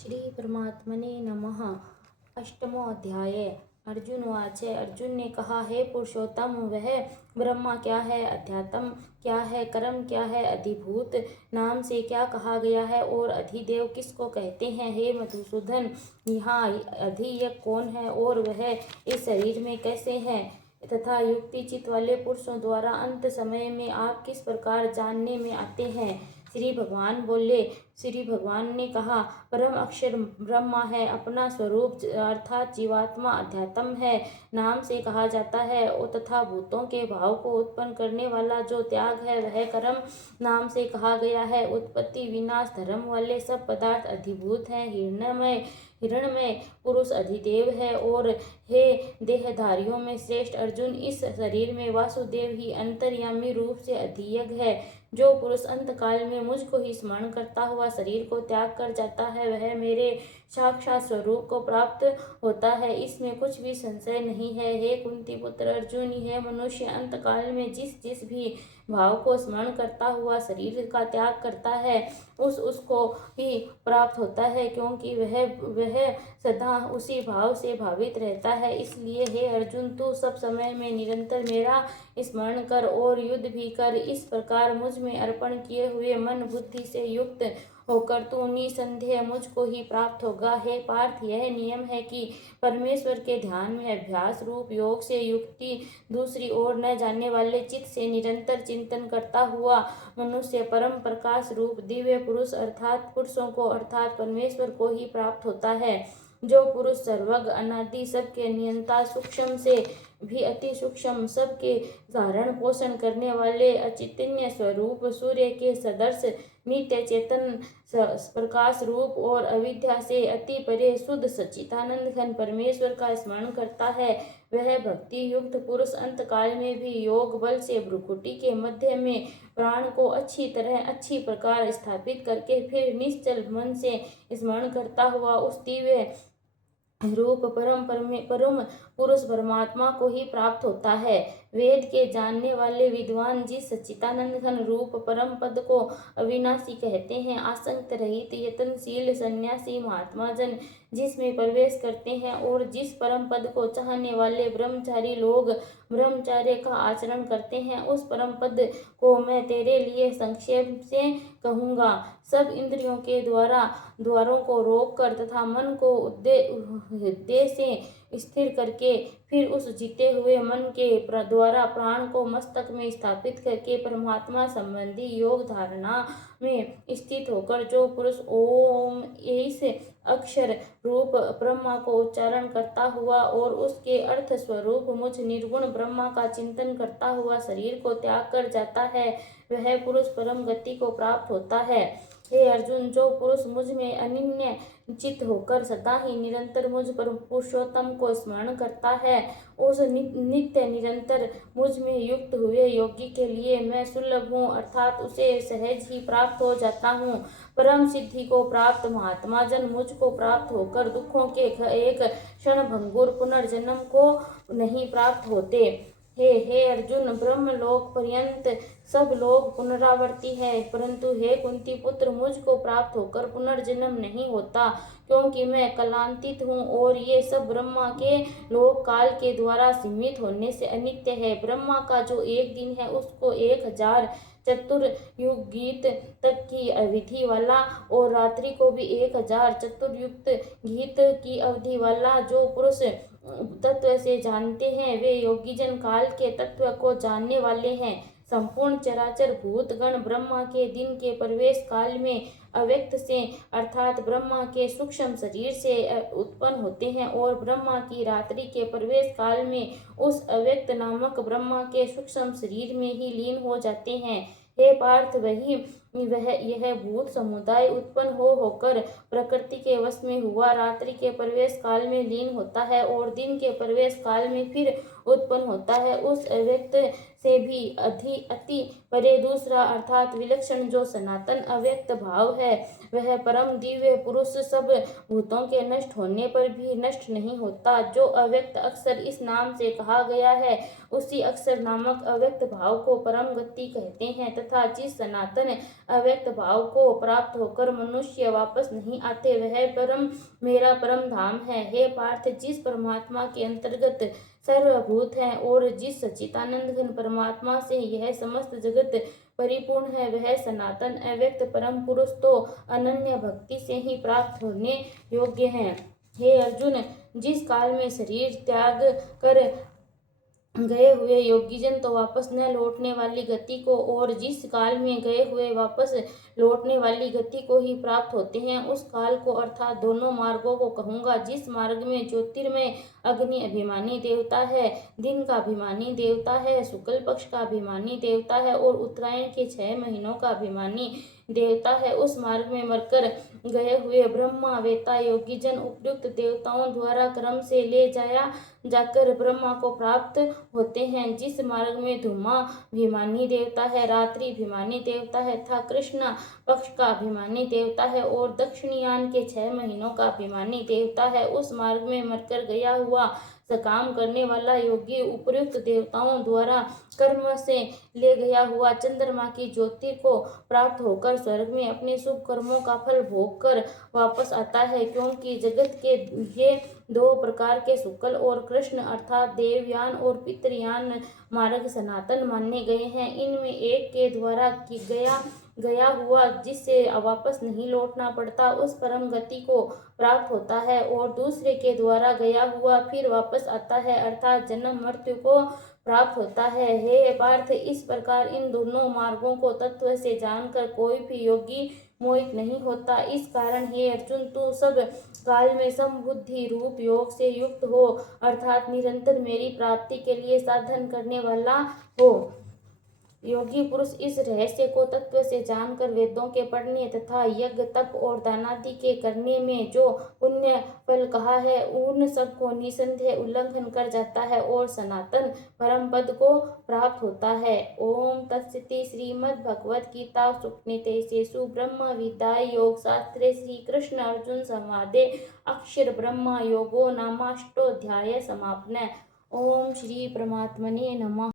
श्री परमात्मने नमः। अष्टमो अध्याय। अर्जुन वाच। अर्जुन ने कहा, हे पुरुषोत्तम, वह ब्रह्मा क्या है, अध्यात्म क्या है, कर्म क्या है, अधिभूत नाम से क्या कहा गया है और अधिदेव किसको कहते हैं। हे मधुसूदन, यहाँ अधियज्ञ कौन है और वह इस शरीर में कैसे है, तथा युक्ति चित्त वाले पुरुषों द्वारा अंत समय में आप किस प्रकार जानने में आते हैं। श्री भगवान बोले। श्री भगवान ने कहा, परम अक्षर ब्रह्मा है, अपना स्वरूप अर्थात जीवात्मा अध्यात्म है नाम से कहा जाता है, तथा भूतों के भाव को उत्पन्न करने वाला जो त्याग है वह कर्म नाम से कहा गया है। उत्पत्ति विनाश धर्म वाले सब पदार्थ अधिभूत हैं। हिरणमय पुरुष अधिदेव है। और हे देहधारियों में श्रेष्ठ अर्जुन, इस शरीर में वासुदेव ही अंतर्यामी रूप से अधियज्ञ है। जो पुरुष अंत काल में मुझको ही स्मरण करता हुआ शरीर को त्याग कर जाता है वह मेरे साक्षात स्वरूप को प्राप्त होता है, इसमें कुछ भी संशय नहीं है। हे कुंती पुत्र अर्जुन, यह मनुष्य अंत काल में जिस जिस भी भाव को स्मरण करता हुआ शरीर का त्याग करता है उसको ही प्राप्त होता है, क्योंकि वह सदा उसी भाव से भावित रहता है। इसलिए हे अर्जुन, तू सब समय में निरंतर मेरा स्मरण कर और युद्ध भी कर। इस प्रकार मुझ में अर्पण किए हुए मन बुद्धि से युक्त होकर तू निसंदेह मुझको ही प्राप्त होगा। हे पार्थ, यह नियम है कि परमेश्वर के ध्यान में अभ्यास रूप योग से युक्ति दूसरी ओर न जाने वाले चित्त से निरंतर चिंतन करता हुआ मनुष्य परम प्रकाश रूप दिव्य पुरुष अर्थात पुरुषों को अर्थात परमेश्वर को ही प्राप्त होता है। जो पुरुष सर्वज्ञ अनादि सबके नियंता सूक्ष्म से भी अति सूक्ष्म सबके धारण पोषण करने वाले अचिंत्य स्वरूप सूर्य के सदृश नित्य चेतन प्रकाश रूप और अविद्या से अति परे शुद्ध सच्चिदानंद घन परमेश्वर का स्मरण करता है, वह भक्ति युक्त पुरुष अंत काल में भी योग बल से भ्रुकुटी के मध्य में प्राण को अच्छी प्रकार स्थापित करके फिर निश्चल मन से स्मरण करता हुआ उस दिव्य रूप परम पुरुष परमात्मा को ही प्राप्त होता है। वेद के जानने वाले विद्वान जिस सच्चिदानंद घन रूप परम पद को अविनाशी कहते हैं, आसक्त रहित यत्नशील सन्यासी महात्मा जन जिसमें प्रवेश करते हैं और जिस परम पद को चाहने वाले ब्रह्मचारी लोग ब्रह्मचर्य का आचरण करते हैं, उस परम पद को मैं तेरे लिए संक्षेप से कहूँगा। सब इंद्रियों के द्वारों को रोककर तथा मन को हृदय से स्थिर करके फिर उस जीते हुए मन के द्वारा प्राण को मस्तक में स्थापित करके परमात्मा संबंधी योग धारणा में स्थित होकर जो पुरुष ओम इस अक्षर रूप ब्रह्मा को उच्चारण करता हुआ और उसके अर्थ स्वरूप मुझ निर्गुण ब्रह्मा का चिंतन करता हुआ शरीर को त्याग कर जाता है, वह पुरुष परम गति को प्राप्त होता है। हे अर्जुन, जो पुरुष मुझ में अनन्य चित्त होकर सदा ही निरंतर मुझ परम पुरुषोत्तम को स्मरण करता है, उस नित्य निरंतर मुझ में युक्त हुए योगी के लिए मैं सुलभ हूँ अर्थात उसे सहज ही प्राप्त हो जाता हूँ। परम सिद्धि को प्राप्त महात्मा जन मुझको प्राप्त होकर दुखों के एक क्षण भंगुर पुनर्जन्म को नहीं प्राप्त होते। हे अर्जुन, ब्रह्मलोक पर्यंत सब लोग पुनरावर्ती है, परंतु हे कुंती पुत्र, मुझको प्राप्त होकर पुनर्जन्म नहीं होता, क्योंकि मैं कलांतित हूँ और ये सब ब्रह्मा के लोक काल के द्वारा सीमित होने से अनित्य है। ब्रह्मा का जो एक दिन है उसको 1000 चतुर्युगीत तक की अवधि वाला और रात्रि को भी 1000 चतुर्युक्त गीत की अवधि वाला जो पुरुष तत्व से जानते हैं वे योगीजन काल के तत्व को जानने वाले हैं। संपूर्ण चराचर भूतगण ब्रह्मा के दिन के प्रवेश काल में अव्यक्त से अर्थात ब्रह्मा के सूक्ष्म शरीर से उत्पन्न होते हैं और ब्रह्मा की रात्रि के प्रवेश काल में उस अव्यक्त नामक ब्रह्मा के सूक्ष्म शरीर में ही लीन हो जाते हैं। हे पार्थ, यह भूत समुदाय उत्पन्न होकर प्रकृति के वश में हुआ रात्रि के प्रवेश काल में लीन होता है और दिन के प्रवेश काल में फिर उत्पन्न होता है। उस अव्यक्त से भी अति परे दूसरा अर्थात विलक्षण जो सनातन अव्यक्त भाव है, वह परम दिव्य पुरुष सब भूतों के नष्ट होने पर भी नष्ट नहीं होता। जो अव्यक्त अक्षर इस नाम से कहा गया है, उसी अक्षर नामक अव्यक्त भाव को परम गति कहते हैं, तथा जिस सनातन अव्यक्त भाव को प्राप्त होकर मनुष्य वापस नहीं आते, वह परम मेरा परम धाम है। हे पार्थ, जिस परमात्मा के अंतर्गत सर्वभूत हैं और जिस सच्चिदानंद घन परमात्मा से यह समस्त जगत परिपूर्ण है, वह सनातन अव्यक्त परम पुरुष तो अनन्य भक्ति से ही प्राप्त होने योग्य है। हे अर्जुन, जिस काल में शरीर त्याग कर गए हुए योगीजन तो वापस न लौटने वाली गति को और जिस काल में गए हुए वापस लौटने वाली गति को ही प्राप्त होते हैं, उस काल को अर्थात दोनों मार्गों को कहूँगा। जिस मार्ग में ज्योतिर्मय अग्नि अभिमानी देवता है, दिन का अभिमानी देवता है, शुक्ल पक्ष का अभिमानी देवता है और उत्तरायण के 6 महीनों का अभिमानी देवता है, उस मार्ग में मरकर गए हुए ब्रह्मा वेता योगीजन उपयुक्त देवताओं द्वारा क्रम से ले जाया जाकर ब्रह्मा को प्राप्त होते हैं। जिस मार्ग में धूमा अभिमानी देवता है, रात्रि अभिमानी देवता है तथा कृष्ण पक्ष का अभिमानी देवता है और दक्षिणयान के 6 महीनों का अभिमानी देवता है, उस मार्ग में मरकर गया हुआ सकाम करने वाला योगी उपयुक्त देवताओं द्वारा कर्म से ले गया हुआ चंद्रमा की ज्योति को प्राप्त होकर स्वर्ग में अपने शुभ कर्मों का फल भोग कर वापस आता है। क्योंकि जगत के ये 2 प्रकार के शुक्ल और कृष्ण अर्थात देवयान और पितृयान मार्ग सनातन माने गए हैं। इनमें एक के द्वारा गया हुआ जिससे वापस नहीं लौटना पड़ता, उस परम गति को प्राप्त होता है और दूसरे के द्वारा गया हुआ फिर वापस आता है अर्थात जन्म मृत्यु को प्राप्त होता है। हे पार्थ, इस प्रकार इन दोनों मार्गों को तत्व से जानकर कोई भी योगी मोहित नहीं होता। इस कारण हे अर्जुन, तू सब काल में समबुद्धि रूप योग से युक्त हो अर्थात निरंतर मेरी प्राप्ति के लिए साधन करने वाला हो। योगी पुरुष इस रहस्य को तत्व से जानकर वेदों के पढ़ने तथा यज्ञ तप और दानादि के करने में जो पुण्य फल कहा है, उन सब को निसंदेह उल्लंघन कर जाता है और सनातन परम पद को प्राप्त होता है। ओम तत्सति। श्रीमद् भगवद गीता सूक्ष्मनिषु ब्रह्म विद्याय योग शास्त्रे श्री कृष्ण अर्जुन संवादे अक्षर ब्रह्म योगो नामाष्टोऽध्याय समापन। ओम श्री परमात्मने नमः।